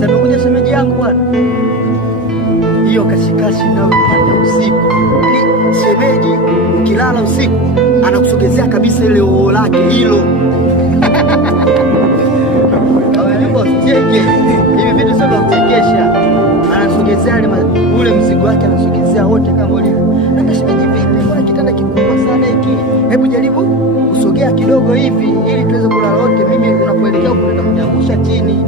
Samekuja shemeji yangu bwana. Hiyo kashikashi nayo pata usiku. Ni shemeji ukilala usiku anakusogezea kabisa ile oo lake hilo. Hawa cheke. Hivi vitu sio vya kuchekesha. Anasogezea ule mzigo wake anasogezea wote kama ule. Na shemeji vipi? Mbona kitanda kikubwa sana hiki? Hebu jaribu kusogea kidogo hivi ili tuweze kulala wote. Mimi unapoelekea huko naenda kuniangusha chini.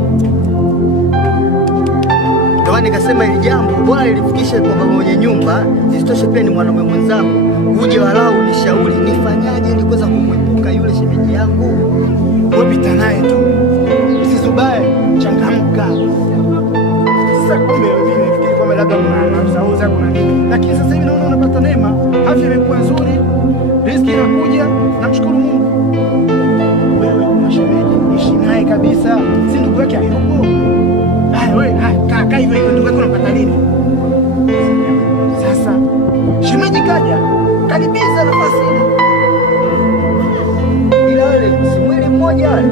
Ndio nikasema ili jambo bora lilifikishe kwa baba mwenye nyumba, isitoshe pia ni mwanaume mwenzangu. Uje walau nishauri nifanyaje ili kuweza kumwepuka yule shemeji yangu. Wewe pita naye tu. Usizubae, changamka. Sasa kumbe wewe nifikiri kwamba labda unauza kuna nini. Lakini sasa hivi naona unapata neema, afya imekuwa nzuri, riziki inakuja, namshukuru Mungu. Wewe una shemeji, ishi naye kabisa. Si ndugu yake hayupo. Wewe kaa hivyo hivyo, ndugu yako unapata nini? Sasa shemeji kaja, karibiza nafasi ile. Ila wale si mwili mmoja wale.